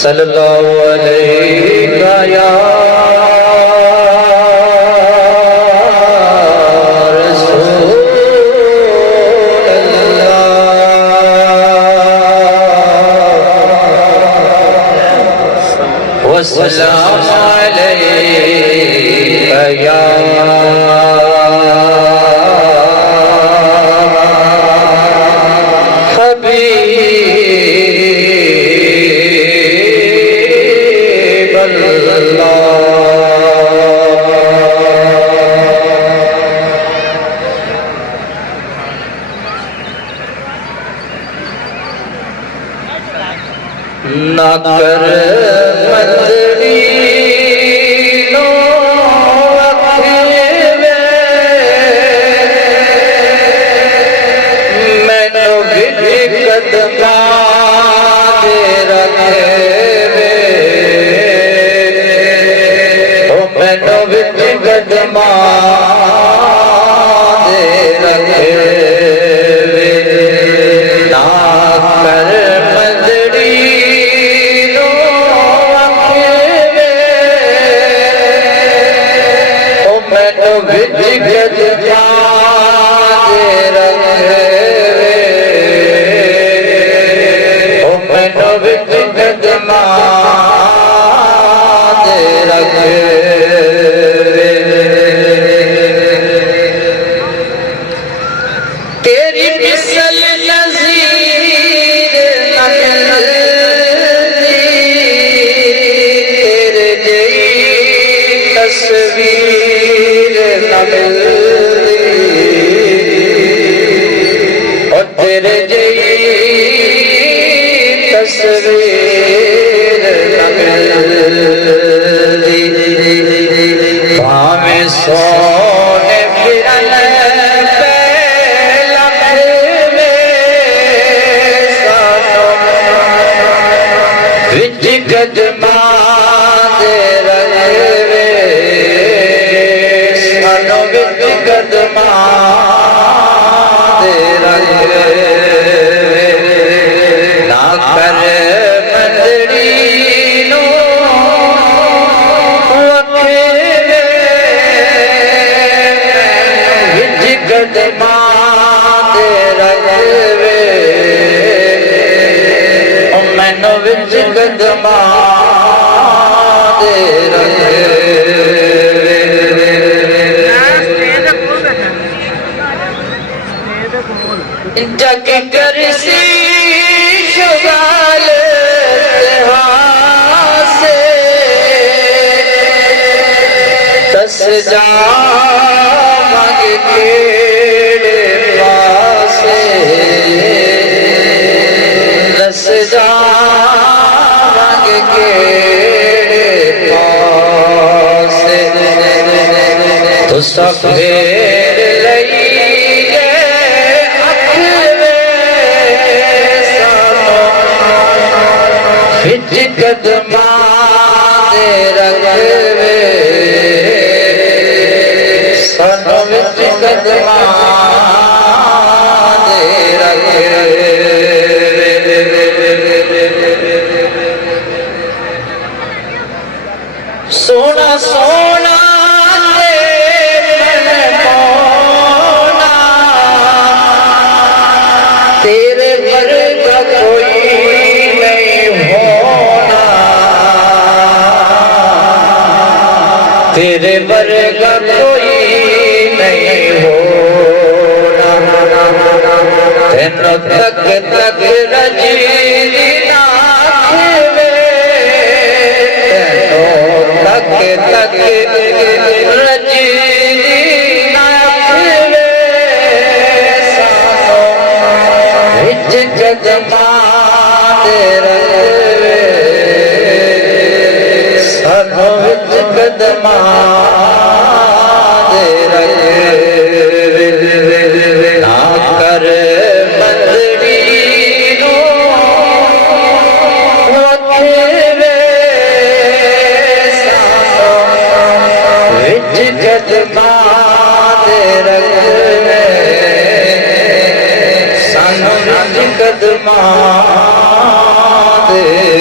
सल्लल्लाहु अलैहि या वस्सलाम अलैका या हबीब अल्लाह। ना कर सोने विच कदमा दे रंगवे सानो विच कदमा दे रंगवे ना कर मंदड़ी नो कदमा दे रंगवे मैनू विच कदमा दे रंगवे जग करसी शुगाल से दस जा केड़े पासे दस जावांग केड़े पासे तो सब फेर लईए अख वे सानो विच कदमा दे रंगवे सानो विच कदमा दे रंगवे सोना सोना तेरे वर्गा कोई नहीं होना तेरे वर्गा कोई नहीं होना तेनों तक तक रजी नाखवे तेनों तक तक रजी नाखवे सानो विच कदमा दे रंगवे सानो विच कदमा दे रंगवे ना कर मंदड़ी नो वखवे सानो विच कदमा दे रंगवे सानो विच कदमा दे